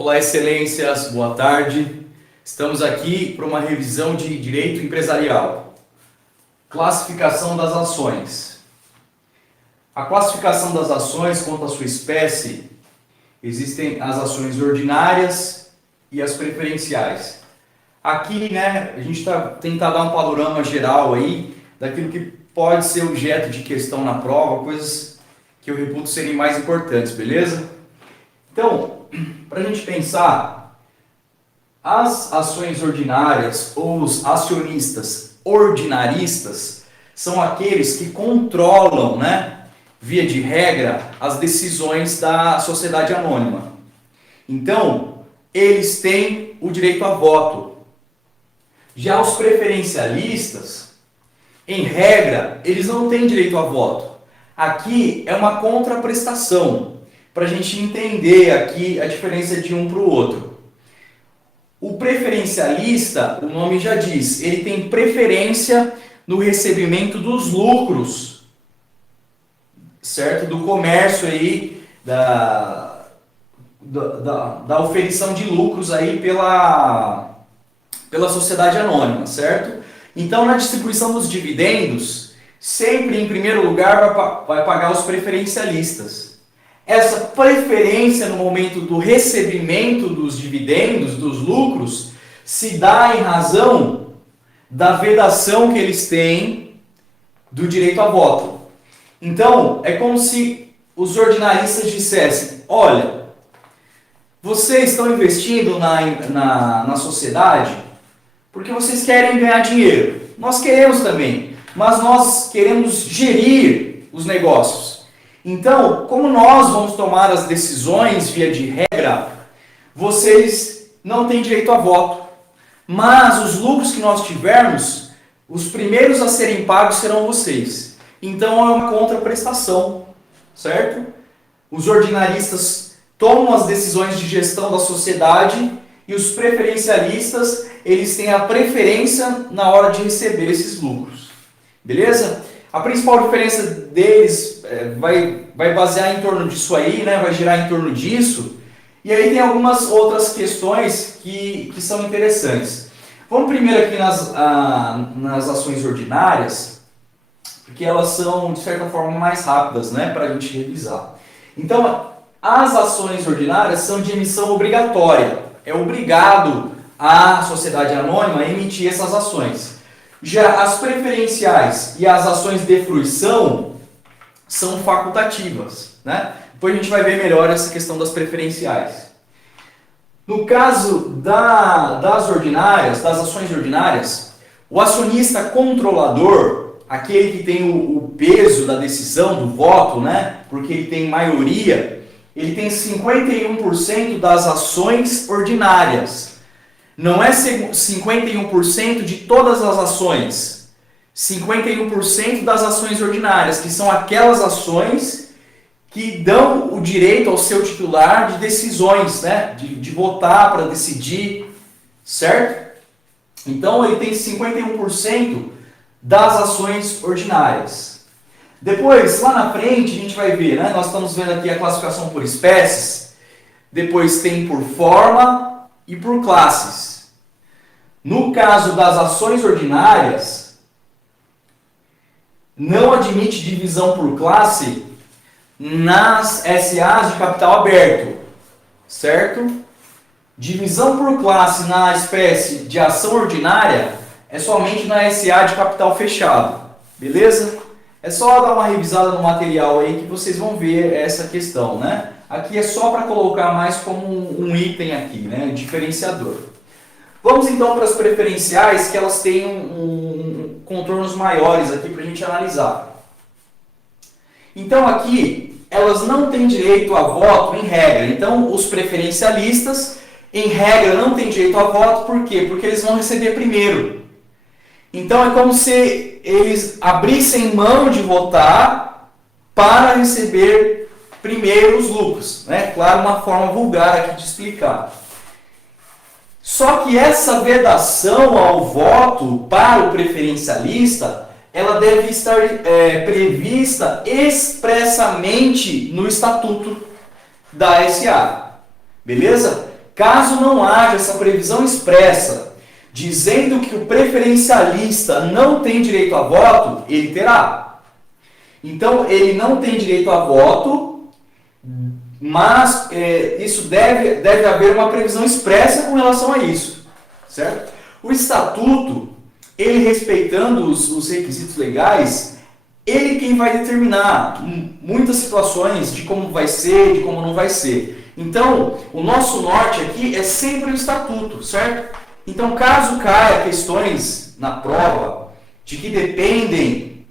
Olá, excelências, boa tarde. Estamos aqui para uma revisão de direito empresarial. Classificação das ações. A classificação das ações quanto à sua espécie, existem as ações ordinárias e as preferenciais. Aqui, a gente tentar dar um panorama geral aí daquilo que pode ser objeto de questão na prova, coisas que eu reputo serem mais importantes, beleza? Então, para a gente pensar, as ações ordinárias ou os acionistas ordinaristas são aqueles que controlam, via de regra, as decisões da sociedade anônima. Então, eles têm o direito a voto. Já os preferencialistas, em regra, eles não têm direito a voto. Aqui é uma contraprestação, para a gente entender aqui a diferença de um para o outro. O preferencialista, o nome já diz, ele tem preferência no recebimento dos lucros, certo? Do comércio aí, da oferição de lucros aí pela sociedade anônima, certo? Então, na distribuição dos dividendos, sempre em primeiro lugar vai pagar os preferencialistas. Essa preferência no momento do recebimento dos dividendos, dos lucros, se dá em razão da vedação que eles têm do direito a voto. Então, é como se os ordinaristas dissessem: olha, vocês estão investindo na sociedade porque vocês querem ganhar dinheiro. Nós queremos também, mas nós queremos gerir os negócios. Então, como nós vamos tomar as decisões via de regra, vocês não têm direito a voto. Mas os lucros que nós tivermos, os primeiros a serem pagos serão vocês. Então é uma contraprestação, certo? Os ordinaristas tomam as decisões de gestão da sociedade e os preferencialistas, eles têm a preferência na hora de receber esses lucros. Beleza? A principal diferença deles vai basear em torno disso aí, vai girar em torno disso. E aí tem algumas outras questões que são interessantes. Vamos primeiro aqui nas ações ordinárias, porque elas são, de certa forma, mais rápidas, para a gente revisar. Então, as ações ordinárias são de emissão obrigatória. É obrigado a sociedade anônima a emitir essas ações. Já as preferenciais e as ações de fruição são facultativas, Depois a gente vai ver melhor essa questão das preferenciais. No caso das ações ordinárias, o acionista controlador, aquele que tem o peso da decisão, do voto, porque ele tem maioria, ele tem 51% das ações ordinárias. Não é 51% de todas as ações, 51% das ações ordinárias, que são aquelas ações que dão o direito ao seu titular de decisões, de votar para decidir, certo? Então ele tem 51% das ações ordinárias. Depois, lá na frente, a gente vai ver, nós estamos vendo aqui a classificação por espécies, depois tem por forma e por classes. No caso das ações ordinárias, não admite divisão por classe nas SAs de capital aberto, certo? Divisão por classe na espécie de ação ordinária é somente na SA de capital fechado, beleza? É só dar uma revisada no material aí que vocês vão ver essa questão, Aqui é só para colocar mais como um item aqui, diferenciador. Vamos então para as preferenciais, que elas têm contornos maiores aqui para a gente analisar. Então aqui, elas não têm direito a voto em regra. Então os preferencialistas, em regra, não têm direito a voto, por quê? Porque eles vão receber primeiro. Então é como se eles abrissem mão de votar para receber primeiro os lucros. Claro, uma forma vulgar aqui de explicar. Só que essa vedação ao voto para o preferencialista, ela deve estar prevista expressamente no estatuto da SA. Beleza? Caso não haja essa previsão expressa, dizendo que o preferencialista não tem direito a voto, ele terá. Então, ele não tem direito a voto, mas isso deve haver uma previsão expressa com relação a isso, certo? O estatuto, ele respeitando os requisitos legais, ele quem vai determinar muitas situações de como vai ser, de como não vai ser. Então, o nosso norte aqui é sempre o estatuto, certo? Então, caso caia questões na prova de que dependem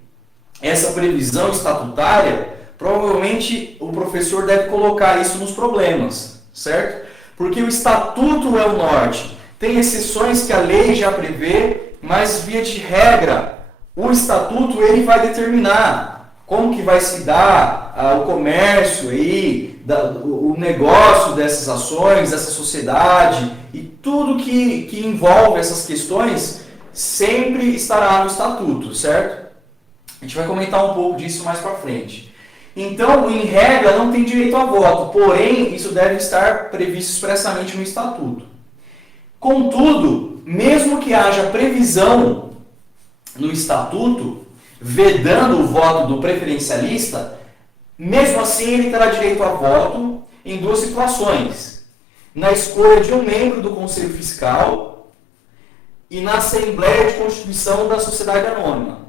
essa previsão estatutária, provavelmente o professor deve colocar isso nos problemas, certo? Porque o estatuto é o norte. Tem exceções que a lei já prevê, mas via de regra, o estatuto ele vai determinar como que vai se dar o comércio aí, o negócio dessas ações, dessa sociedade e tudo que envolve essas questões sempre estará no estatuto, certo? A gente vai comentar um pouco disso mais para frente. Então, em regra, não tem direito a voto, porém, isso deve estar previsto expressamente no estatuto. Contudo, mesmo que haja previsão no estatuto, vedando o voto do preferencialista, mesmo assim ele terá direito a voto em duas situações: na escolha de um membro do Conselho Fiscal e na Assembleia de Constituição da Sociedade Anônima,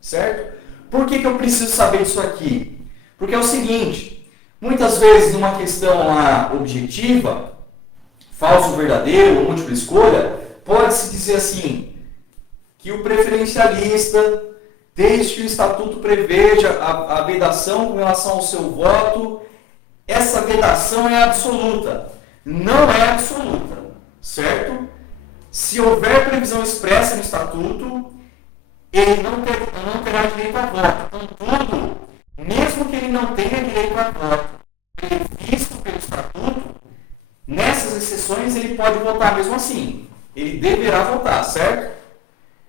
certo? Por que eu preciso saber disso aqui? Porque é o seguinte, muitas vezes numa questão lá objetiva, falso ou verdadeiro, ou múltipla escolha, pode-se dizer assim, que o preferencialista, desde que o estatuto preveja a vedação com relação ao seu voto, essa vedação é absoluta. Não é absoluta, certo? Se houver previsão expressa no estatuto, ele não terá direito a voto. Contudo, mesmo que ele não tenha direito a voto previsto pelo estatuto, nessas exceções ele pode votar mesmo assim. Ele deverá votar, certo?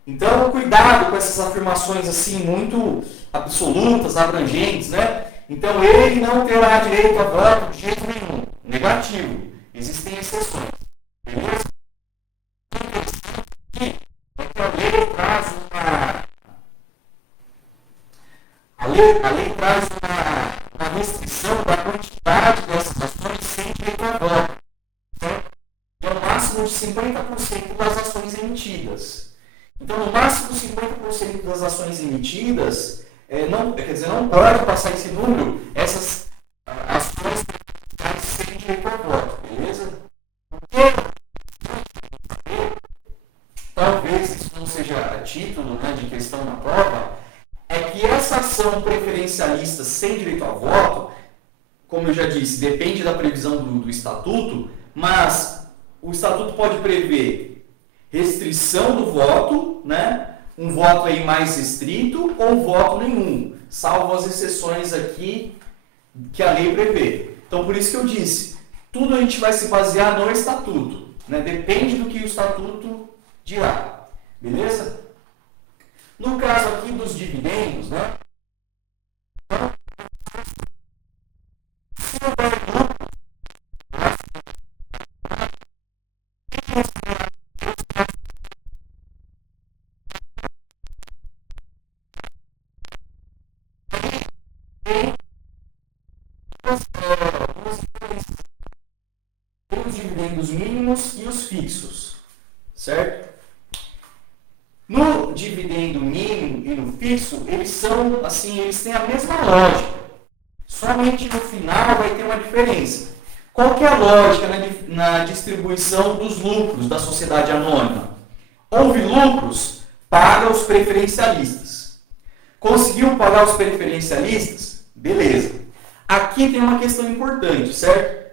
Então, cuidado com essas afirmações assim muito absolutas, abrangentes, né? Então, ele não terá direito a voto de jeito nenhum. Negativo. Existem exceções. Beleza? Aqui é que a lei traz uma restrição da quantidade dessas ações sem direito a voto. Certo? É o máximo de 50% das ações emitidas. Então, no máximo 50% das ações emitidas, não pode passar esse número, essas ações sem direito a voto, beleza? Talvez isso não seja a título, né, de questão na prova, é que essa ação preferencialista sem direito a voto, como eu já disse, depende da previsão do estatuto, mas o estatuto pode prever restrição do voto, né? Um voto aí mais restrito ou voto nenhum, salvo as exceções aqui que a lei prevê. Então, por isso que eu disse, tudo a gente vai se basear no estatuto, né? Depende do que o estatuto dirá, beleza? No caso aqui dos dividendos, né? Se houver lucro, os dividendos mínimos e os fixos, certo? No dividendo mínimo e no fixo, eles têm a mesma lógica. Somente no final vai ter uma diferença. Qual que é a lógica na distribuição dos lucros da sociedade anônima? Houve lucros, paga os preferencialistas. Conseguiu pagar os preferencialistas? Beleza. Aqui tem uma questão importante, certo?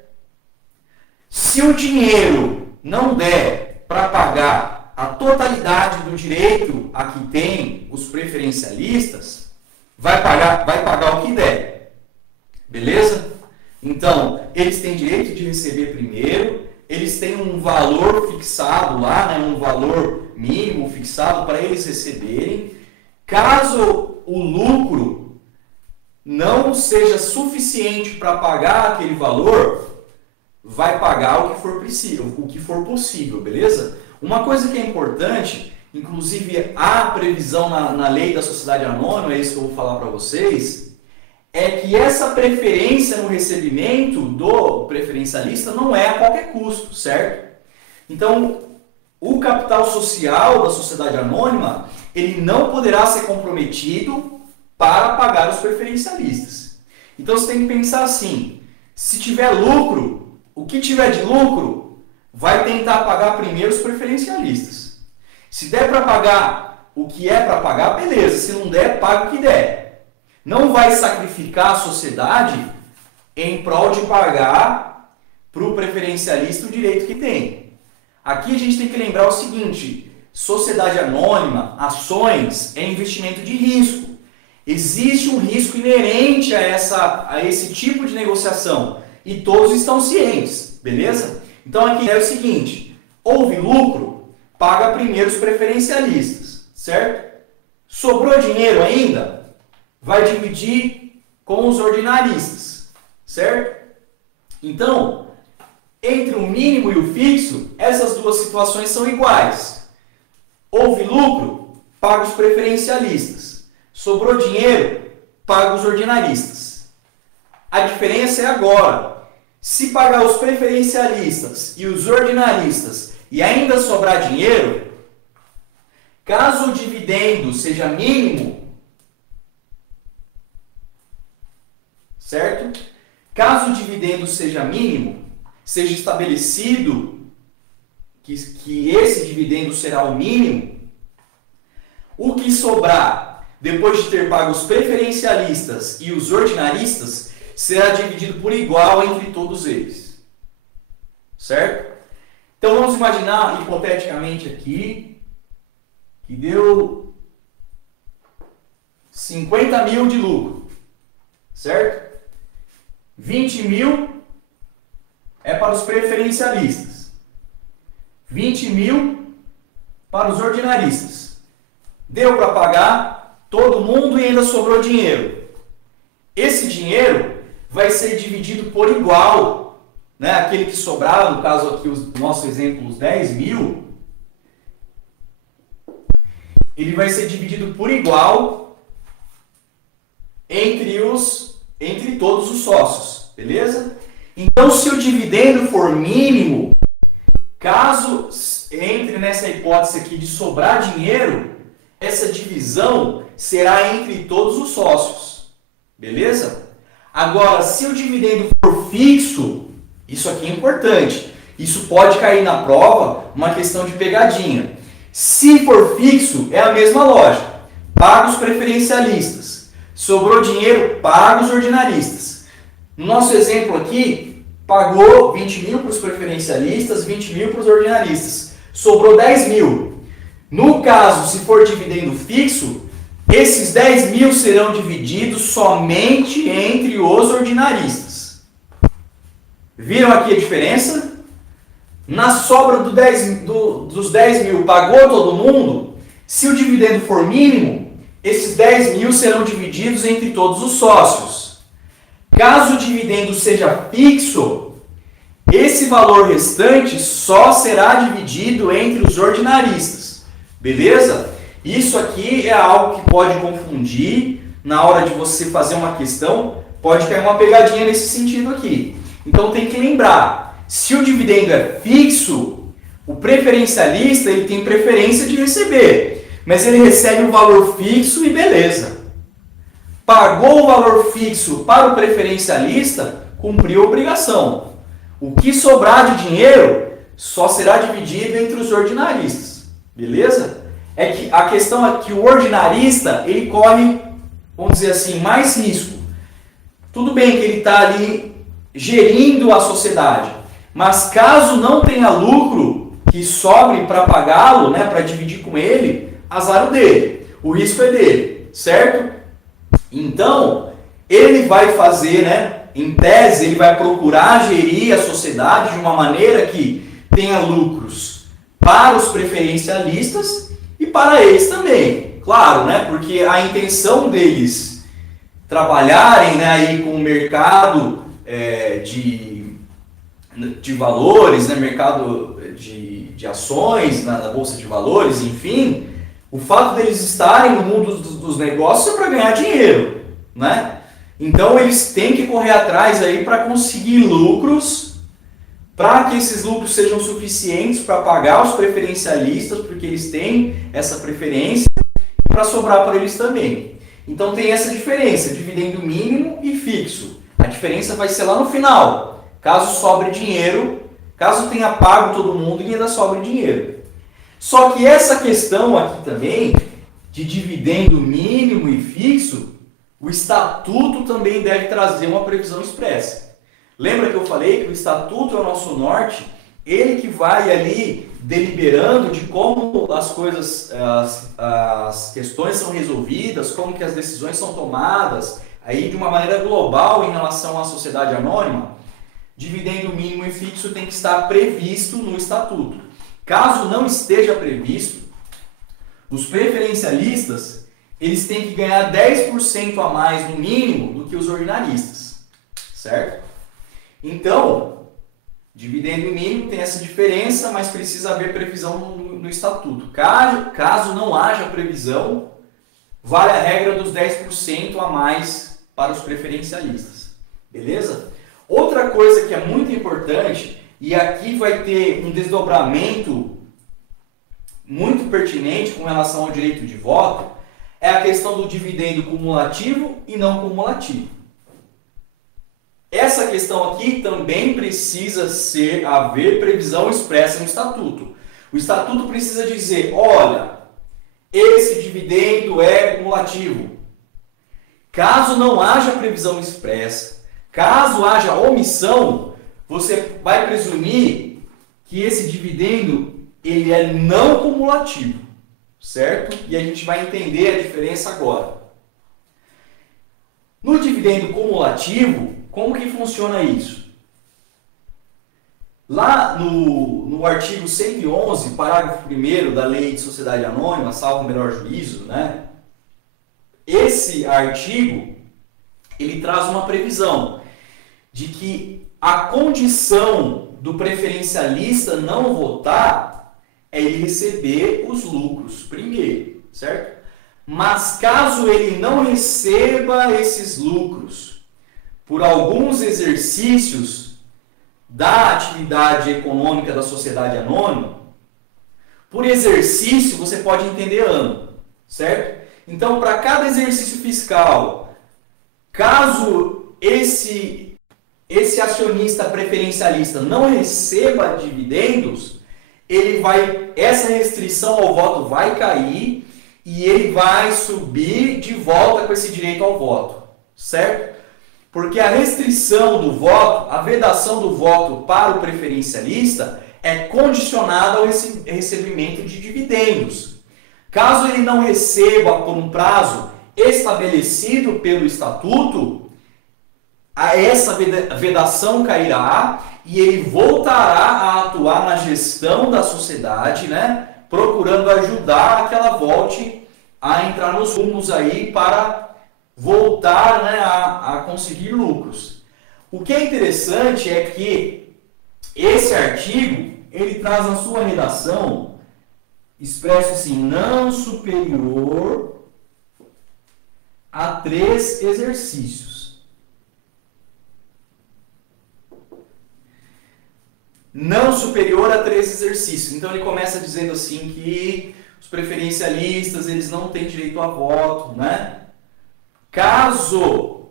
Se o dinheiro não der para pagar a totalidade do direito a que tem os preferencialistas, vai pagar o que der. Beleza? Então, eles têm direito de receber primeiro, eles têm um valor fixado lá, né, um valor mínimo fixado para eles receberem. Caso o lucro não seja suficiente para pagar aquele valor, vai pagar o que for possível, beleza? Uma coisa que é importante, inclusive há previsão na lei da sociedade anônima, é isso que eu vou falar para vocês, é que essa preferência no recebimento do preferencialista não é a qualquer custo, certo? Então, o capital social da sociedade anônima, ele não poderá ser comprometido para pagar os preferencialistas. Então, você tem que pensar assim, se tiver lucro, o que tiver de lucro, vai tentar pagar primeiro os preferencialistas. Se der para pagar o que é para pagar, beleza. Se não der, paga o que der. Não vai sacrificar a sociedade em prol de pagar para o preferencialista o direito que tem. Aqui a gente tem que lembrar o seguinte, sociedade anônima, ações, é investimento de risco. Existe um risco inerente a esse tipo de negociação e todos estão cientes, beleza? Então aqui é o seguinte, houve lucro, paga primeiro os preferencialistas, certo? Sobrou dinheiro ainda, vai dividir com os ordinaristas, certo? Então, entre o mínimo e o fixo, essas duas situações são iguais. Houve lucro, paga os preferencialistas. Sobrou dinheiro, paga os ordinaristas. A diferença é agora. Se pagar os preferencialistas e os ordinaristas e ainda sobrar dinheiro, caso o dividendo seja mínimo, certo? Caso o dividendo seja mínimo, seja estabelecido que esse dividendo será o mínimo, o que sobrar depois de ter pago os preferencialistas e os ordinaristas será dividido por igual entre todos eles. Certo? Então vamos imaginar hipoteticamente aqui que deu 50 mil de lucro. Certo? 20 mil é para os preferencialistas. 20 mil para os ordinaristas. Deu para pagar todo mundo e ainda sobrou dinheiro. Esse dinheiro vai ser dividido por igual, né? Aquele que sobrar, no caso aqui, o nosso exemplo, os 10 mil, ele vai ser dividido por igual entre todos os sócios, beleza? Então, se o dividendo for mínimo, caso entre nessa hipótese aqui de sobrar dinheiro, essa divisão será entre todos os sócios, beleza? Agora, se o dividendo for fixo, isso aqui é importante, isso pode cair na prova uma questão de pegadinha. Se for fixo, é a mesma lógica, paga os preferencialistas, sobrou dinheiro, paga os ordinaristas. No nosso exemplo aqui, pagou 20 mil para os preferencialistas, 20 mil para os ordinaristas. Sobrou 10 mil. No caso, se for dividendo fixo, esses 10 mil serão divididos somente entre os ordinaristas. Viram aqui a diferença? Na sobra dos 10 mil, pagou todo mundo? Se o dividendo for mínimo, esses 10 mil serão divididos entre todos os sócios. Caso o dividendo seja fixo, esse valor restante só será dividido entre os ordinaristas. Beleza? Isso aqui é algo que pode confundir na hora de você fazer uma questão, pode cair uma pegadinha nesse sentido aqui. Então tem que lembrar, se o dividendo é fixo, o preferencialista ele tem preferência de receber, mas ele recebe um valor fixo e beleza. Pagou o valor fixo para o preferencialista, cumpriu a obrigação. O que sobrar de dinheiro só será dividido entre os ordinaristas. Beleza? É que a questão é que o ordinarista, ele corre, vamos dizer assim, mais risco. Tudo bem que ele está ali gerindo a sociedade, mas caso não tenha lucro que sobre para pagá-lo, né, para dividir com ele, azar o dele. O risco é dele, certo? Então, ele vai fazer, né, em tese, ele vai procurar gerir a sociedade de uma maneira que tenha lucros para os preferencialistas e para eles também. Claro, né, porque a intenção deles trabalharem, né, aí com o mercado de valores, né, mercado de ações, na bolsa de valores, enfim, o fato deles estarem no mundo dos negócios é para ganhar dinheiro, né? Então eles têm que correr atrás aí para conseguir lucros, para que esses lucros sejam suficientes para pagar os preferencialistas, porque eles têm essa preferência, e para sobrar para eles também. Então tem essa diferença, dividendo mínimo e fixo. A diferença vai ser lá no final, caso sobre dinheiro, caso tenha pago todo mundo e ainda sobre dinheiro. Só que essa questão aqui também, de dividendo mínimo e fixo, o estatuto também deve trazer uma previsão expressa. Lembra que eu falei que o estatuto é o nosso norte? Ele que vai ali deliberando de como as coisas, as questões são resolvidas, como que as decisões são tomadas, aí de uma maneira global em relação à sociedade anônima. Dividendo mínimo e fixo tem que estar previsto no estatuto. Caso não esteja previsto, os preferencialistas eles têm que ganhar 10% a mais no mínimo do que os ordinaristas, certo? Então, dividendo mínimo tem essa diferença, mas precisa haver previsão no estatuto. Caso não haja previsão, vale a regra dos 10% a mais para os preferencialistas, beleza? Outra coisa que é muito importante, e aqui vai ter um desdobramento muito pertinente com relação ao direito de voto, é a questão do dividendo cumulativo e não cumulativo. Essa questão aqui também precisa haver previsão expressa no estatuto. O estatuto precisa dizer, olha, esse dividendo é cumulativo. Caso não haja previsão expressa, caso haja omissão, você vai presumir que esse dividendo ele é não cumulativo, certo? E a gente vai entender a diferença agora. No dividendo cumulativo, como que funciona isso? Lá no artigo 111, parágrafo 1º da Lei de Sociedade Anônima, salvo o melhor juízo, né? Esse artigo, ele traz uma previsão de que a condição do preferencialista não votar é ele receber os lucros primeiro, certo? Mas caso ele não receba esses lucros por alguns exercícios da atividade econômica da sociedade anônima, por exercício você pode entender ano, certo? Então, para cada exercício fiscal, caso esse acionista preferencialista não receba dividendos, essa restrição ao voto vai cair e ele vai subir de volta com esse direito ao voto, certo? Porque a restrição do voto, a vedação do voto para o preferencialista é condicionada ao recebimento de dividendos. Caso ele não receba por um prazo estabelecido pelo estatuto, essa vedação cairá e ele voltará a atuar na gestão da sociedade, né? Procurando ajudar a que ela volte a entrar nos rumos aí para voltar, né, a conseguir lucros. O que é interessante é que esse artigo, ele traz na sua redação, expresso assim, não superior a 3 exercícios. Não superior a 3 exercícios. Então ele começa dizendo assim que os preferencialistas, eles não têm direito a voto, né? Caso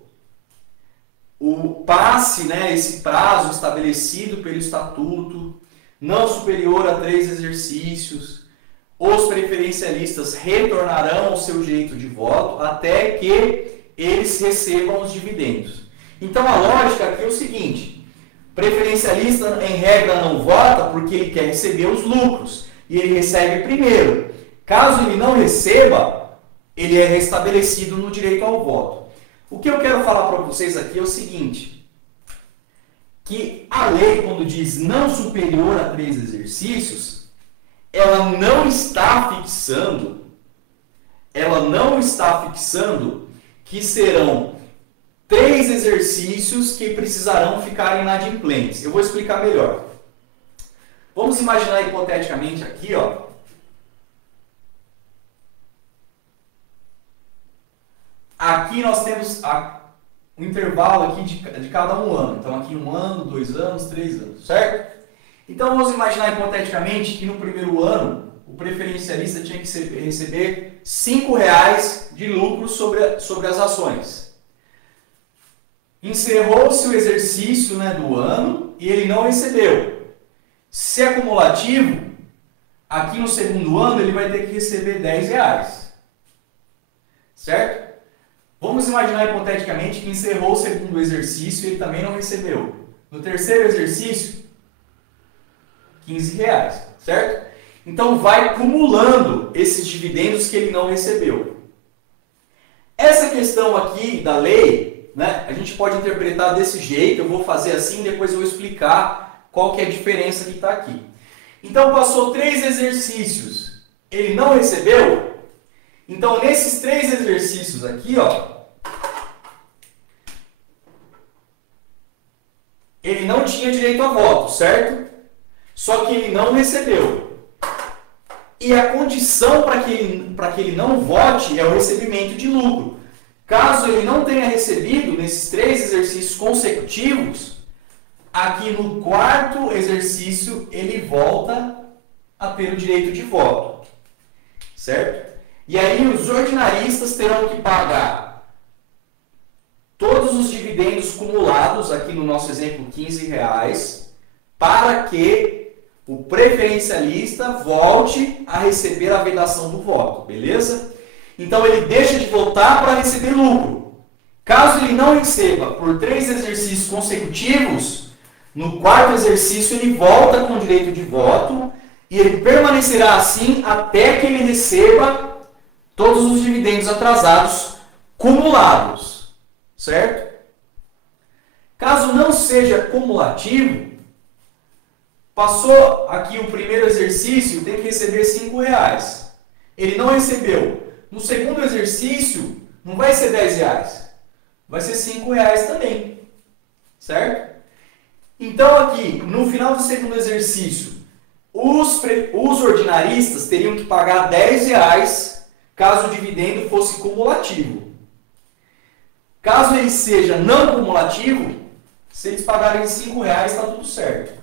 passe, né, esse prazo estabelecido pelo estatuto, não superior a 3 exercícios, os preferencialistas retornarão ao seu direito de voto até que eles recebam os dividendos. Então a lógica aqui é o seguinte: preferencialista em regra não vota porque ele quer receber os lucros e ele recebe primeiro. Caso ele não receba, ele é restabelecido no direito ao voto. O que eu quero falar para vocês aqui é o seguinte, que a lei, quando diz não superior a 3 exercícios, ela não está fixando que serão 3 exercícios que precisarão ficar inadimplentes. Eu vou explicar melhor. Vamos imaginar hipoteticamente aqui, ó. Aqui nós temos um intervalo aqui de cada um ano. Então aqui 1 ano, 2 anos, 3 anos, certo? Então vamos imaginar hipoteticamente que no primeiro ano o preferencialista tinha que receber R$ 5,00 de lucro sobre as ações. Encerrou-se o exercício, né, do ano e ele não recebeu. Se é cumulativo, aqui no segundo ano ele vai ter que receber R$ 10,00. Certo? Vamos imaginar hipoteticamente que encerrou o segundo exercício e ele também não recebeu. No terceiro exercício, R$ 15,00, certo? Então vai cumulando esses dividendos que ele não recebeu. Essa questão aqui da lei, né, a gente pode interpretar desse jeito, eu vou fazer assim, depois eu vou explicar qual que é a diferença que está aqui. Então passou 3 exercícios, ele não recebeu, então nesses 3 exercícios aqui, ó, ele não tinha direito a voto, certo? Só que ele não recebeu. E a condição para que ele não vote é o recebimento de lucro. Caso ele não tenha recebido nesses 3 exercícios consecutivos, aqui no 4º exercício ele volta a ter o direito de voto. Certo? E aí os ordinaristas terão que pagar todos os dividendos cumulados, aqui no nosso exemplo R$ 15,00, para que o preferencialista volte a receber a vedação do voto, beleza? Então ele deixa de votar para receber lucro. Caso ele não receba por 3 exercícios consecutivos, no 4º exercício ele volta com direito de voto e ele permanecerá assim até que ele receba todos os dividendos atrasados cumulados, certo? Caso não seja cumulativo, passou aqui o primeiro exercício, tem que receber R$ 5,00. Ele não recebeu. No segundo exercício, não vai ser R$ 10,00. Vai ser R$ 5,00 também. Certo? Então aqui, no final do segundo exercício, os ordinaristas teriam que pagar R$ 10,00 caso o dividendo fosse cumulativo. Caso ele seja não cumulativo, se eles pagarem R$ 5,00, está tudo certo.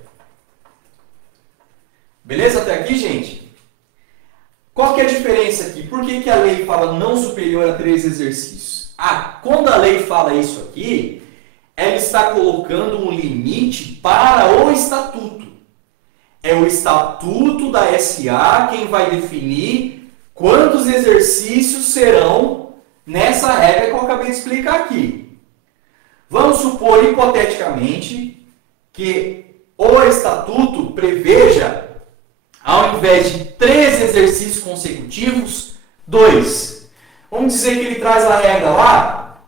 Beleza até aqui, gente? Qual que é a diferença aqui? Por que a lei fala não superior a 3 exercícios? Quando a lei fala isso aqui, ela está colocando um limite para o estatuto. É o estatuto da SA quem vai definir quantos exercícios serão nessa regra que eu acabei de explicar aqui. Vamos supor, hipoteticamente, que o estatuto preveja, ao invés de 3 exercícios consecutivos, 2. Vamos dizer que ele traz a regra lá.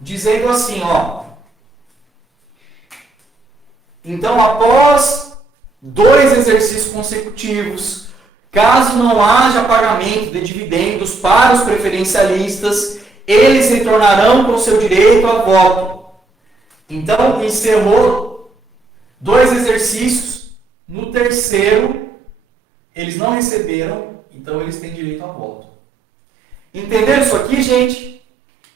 Dizendo assim, ó. Então, após 2 exercícios consecutivos, caso não haja pagamento de dividendos para os preferencialistas, eles retornarão com seu direito a voto. Então, encerrou 2 exercícios, no terceiro, eles não receberam, então eles têm direito a voto. Entenderam isso aqui, gente?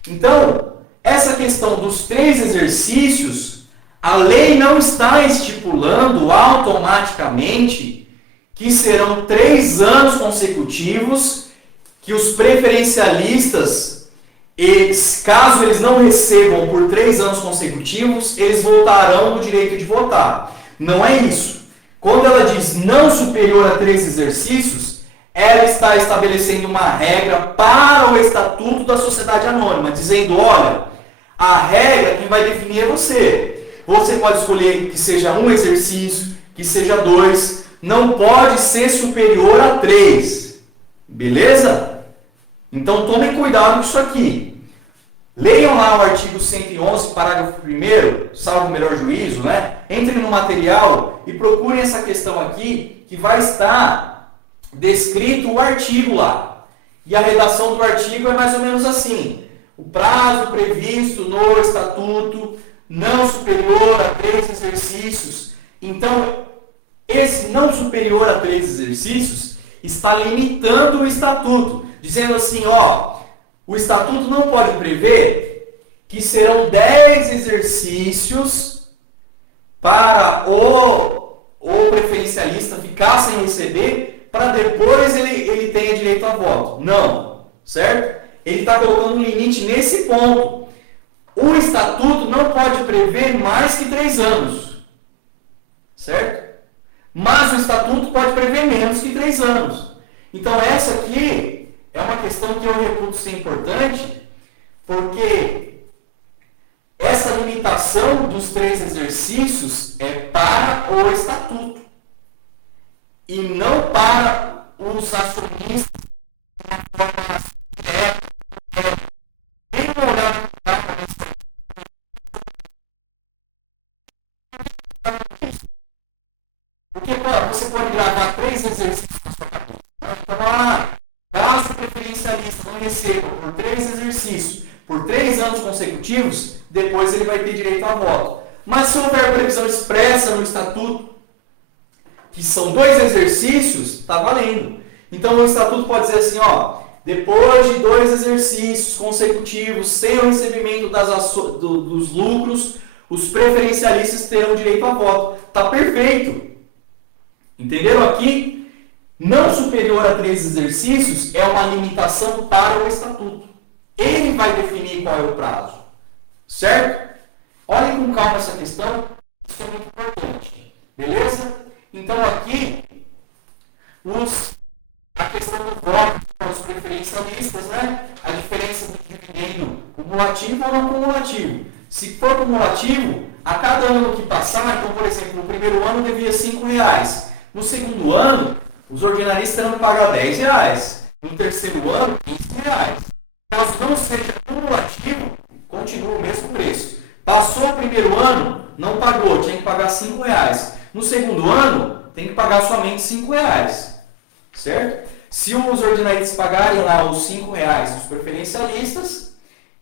Então, essa questão dos 3 exercícios, a lei não está estipulando automaticamente que serão 3 anos consecutivos que os preferencialistas, caso eles não recebam por 3 anos consecutivos, eles voltarão no direito de votar. Não é isso. Quando ela diz não superior a 3 exercícios, ela está estabelecendo uma regra para o estatuto da sociedade anônima, dizendo, olha, a regra quem vai definir é você. Você pode escolher que seja 1 exercício, que seja 2, não pode ser superior a 3. Beleza? Então tomem cuidado com isso aqui. Leiam lá o artigo 111, parágrafo 1º, salvo o melhor juízo, né? Entrem no material e procurem essa questão aqui, que vai estar descrito o artigo lá. E a redação do artigo é mais ou menos assim: o prazo previsto no estatuto não superior a 3 exercícios. Então, esse não superior a 3 exercícios está limitando o estatuto, dizendo assim, ó, o estatuto não pode prever que serão 10 exercícios para o preferencialista ficar sem receber, para depois ele tenha direito a voto. Não, certo? Ele está colocando um limite nesse ponto. O estatuto não pode prever mais que 3 anos, certo? Mas o estatuto pode prever menos que 3 anos. Então essa aqui é uma questão que eu reputo ser importante, porque essa limitação dos 3 exercícios é para o estatuto e não para os acionistas de uma forma direta. Tem uma olhada porque você pode gravar 3 exercícios na sua cabeça. Então, caso o preferencialista não receba por 3 exercícios, por 3 anos consecutivos, depois ele vai ter direito a voto. Mas se houver previsão expressa no estatuto, que são 2 exercícios, está valendo. Então o estatuto pode dizer assim, ó, depois de 2 exercícios consecutivos, sem o recebimento dos lucros, os preferencialistas terão direito a voto. Está perfeito. Entenderam aqui? Não superior a 3 exercícios é uma limitação para o estatuto. Ele vai definir qual é o prazo. Certo? Olhem com calma essa questão, isso é muito importante. Beleza? Então aqui, a questão do voto para os preferencialistas, né? A diferença do dividendo cumulativo ou não cumulativo. Se for cumulativo, a cada ano que passar, então, por exemplo, no primeiro ano devia R$5. No segundo ano, os ordinaristas terão que pagar R$10. No terceiro ano, R$15. Caso não seja cumulativo, continua o mesmo preço. Passou o primeiro ano, não pagou, tinha que pagar R$5. No segundo ano, tem que pagar somente R$5. Certo? Se os ordinaristas pagarem lá os R$5 dos preferencialistas,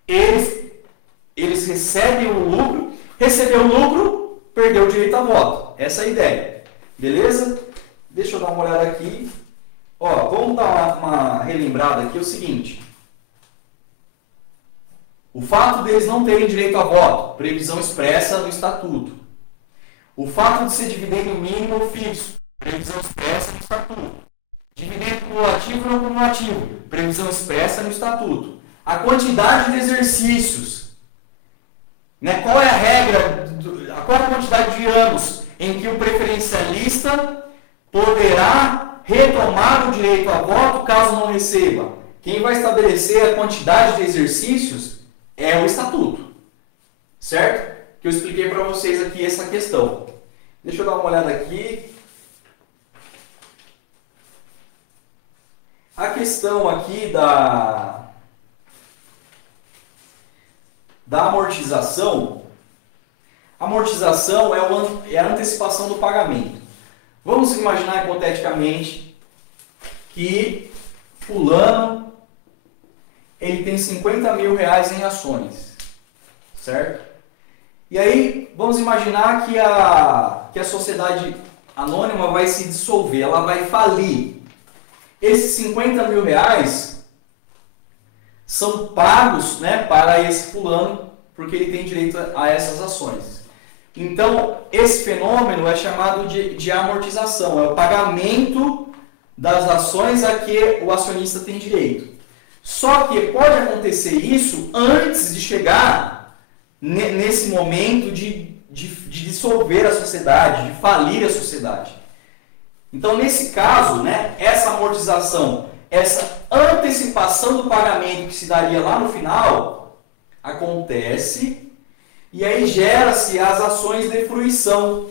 eles recebem o lucro. Recebeu o lucro, perdeu o direito a voto. Essa é a ideia. Beleza? Deixa eu dar uma olhada aqui. Ó, vamos dar uma relembrada aqui. É o seguinte. O fato deles não terem direito a voto, previsão expressa no estatuto. O fato de ser dividendo mínimo ou fixo, previsão expressa no estatuto. Dividendo cumulativo ou não cumulativo, previsão expressa no estatuto. A quantidade de exercícios, né? Qual é a regra, qual é a quantidade de anos em que o preferencialista poderá retomar o direito a voto caso não receba? Quem vai estabelecer a quantidade de exercícios é o estatuto, certo? Que eu expliquei para vocês aqui essa questão. Deixa eu dar uma olhada aqui. A questão aqui da amortização. Amortização é a antecipação do pagamento. Vamos imaginar hipoteticamente que fulano ele tem R$50 mil em ações, certo? E aí vamos imaginar que a sociedade anônima vai se dissolver, ela vai falir. Esses R$50 mil são pagos, né, para esse fulano, porque ele tem direito a essas ações. Então, esse fenômeno é chamado de amortização, é o pagamento das ações a que o acionista tem direito. Só que pode acontecer isso antes de chegar nesse momento de dissolver a sociedade, de falir a sociedade. Então, nesse caso, né, essa amortização, essa antecipação do pagamento que se daria lá no final, acontece e aí gera-se as ações de fruição,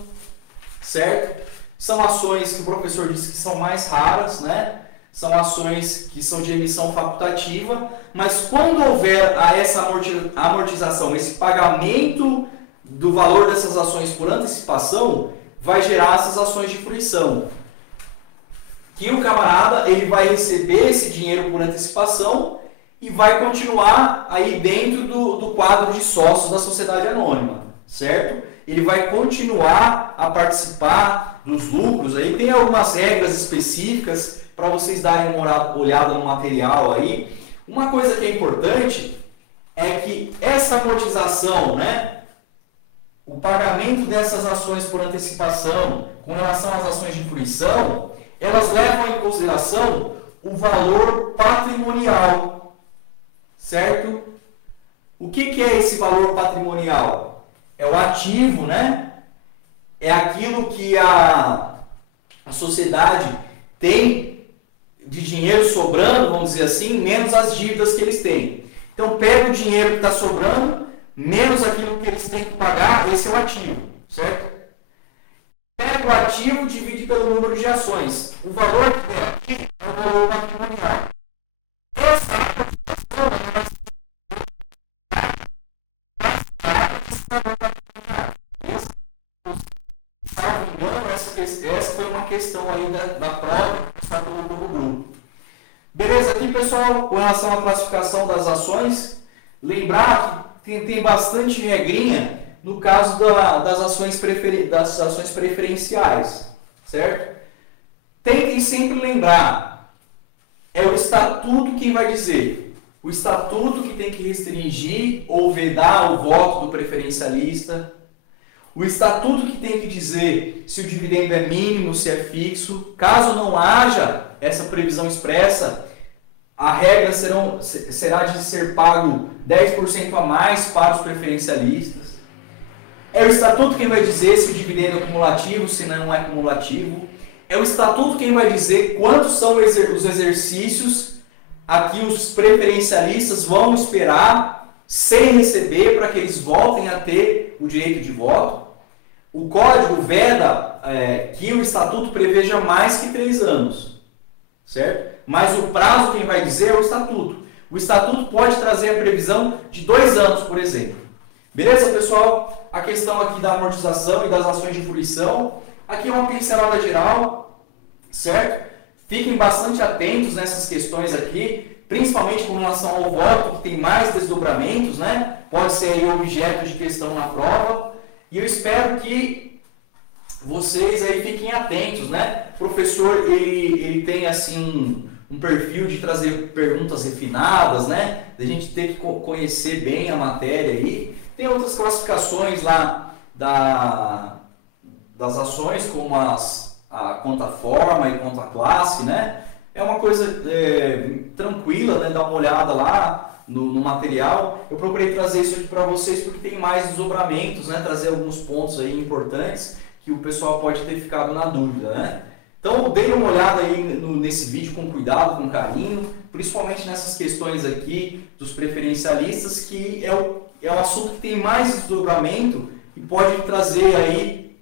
certo? São ações que o professor disse que são mais raras, né? São ações que são de emissão facultativa, mas quando houver essa amortização, esse pagamento do valor dessas ações por antecipação, vai gerar essas ações de fruição. que o camarada ele vai receber esse dinheiro por antecipação e vai continuar aí dentro do quadro de sócios da sociedade anônima, certo? Ele vai continuar a participar dos lucros. Aí tem algumas regras específicas para vocês darem uma olhada no material aí. Uma coisa que é importante é que essa amortização, né, o pagamento dessas ações por antecipação com relação às ações de fruição, elas levam em consideração o valor patrimonial, certo? O que é esse valor patrimonial? É o ativo, né? É aquilo que a sociedade tem de dinheiro sobrando, vamos dizer assim, menos as dívidas que eles têm. Então, pega o dinheiro que está sobrando, menos aquilo que eles têm que pagar, esse é o ativo, certo? Pega o ativo, divide pelo número de ações. O valor que é aqui é o valor patrimonial. Essa salvo engano, essa foi uma questão aí da prova que está colocou no grupo. Beleza, aqui pessoal, com relação à classificação das ações, lembrar que tem bastante regrinha no caso das ações preferenciais, certo? Tentem sempre lembrar, é o estatuto quem vai dizer. O estatuto que tem que restringir ou vedar o voto do preferencialista. O estatuto que tem que dizer se o dividendo é mínimo, se é fixo. Caso não haja essa previsão expressa, a regra será de ser pago 10% a mais para os preferencialistas. É o estatuto quem vai dizer se o dividendo é cumulativo, se não é cumulativo. É o estatuto quem vai dizer quantos são os exercícios a que os preferencialistas vão esperar sem receber para que eles voltem a ter o direito de voto. O código veda que o estatuto preveja mais que 3 anos, certo? Mas o prazo quem vai dizer é o estatuto. O estatuto pode trazer a previsão de 2 anos, por exemplo. Beleza, pessoal? A questão aqui da amortização e das ações de fruição. Aqui é uma pincelada geral, certo? Fiquem bastante atentos nessas questões aqui, principalmente com relação ao voto, que tem mais desdobramentos, né? Pode ser aí objeto de questão na prova. E eu espero que vocês aí fiquem atentos, né? O professor, ele tem assim um perfil de trazer perguntas refinadas, né? Da gente ter que conhecer bem a matéria aí. Tem outras classificações lá das ações, como a conta forma e conta classe, né? É uma coisa tranquila, né? Dá uma olhada lá no material. Eu procurei trazer isso aqui para vocês porque tem mais desdobramentos, né? Trazer alguns pontos aí importantes que o pessoal pode ter ficado na dúvida, né? Então, deem uma olhada aí nesse vídeo com cuidado, com carinho, principalmente nessas questões aqui dos preferencialistas, que é um assunto que tem mais desdobramento e pode trazer aí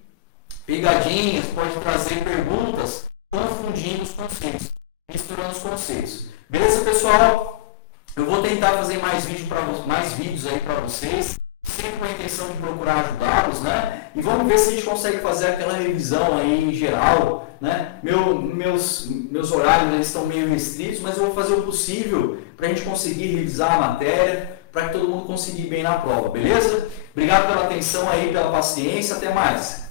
pegadinhas, pode trazer perguntas, confundindo os conceitos, misturando os conceitos. Beleza, pessoal? Eu vou tentar fazer mais vídeos aí para vocês, sempre com a intenção de procurar ajudá-los, né? E vamos ver se a gente consegue fazer aquela revisão aí em geral, né? Meus horários eles estão meio restritos, mas eu vou fazer o possível para a gente conseguir revisar a matéria, para que todo mundo consiga ir bem na prova, beleza? Obrigado pela atenção aí, pela paciência, até mais!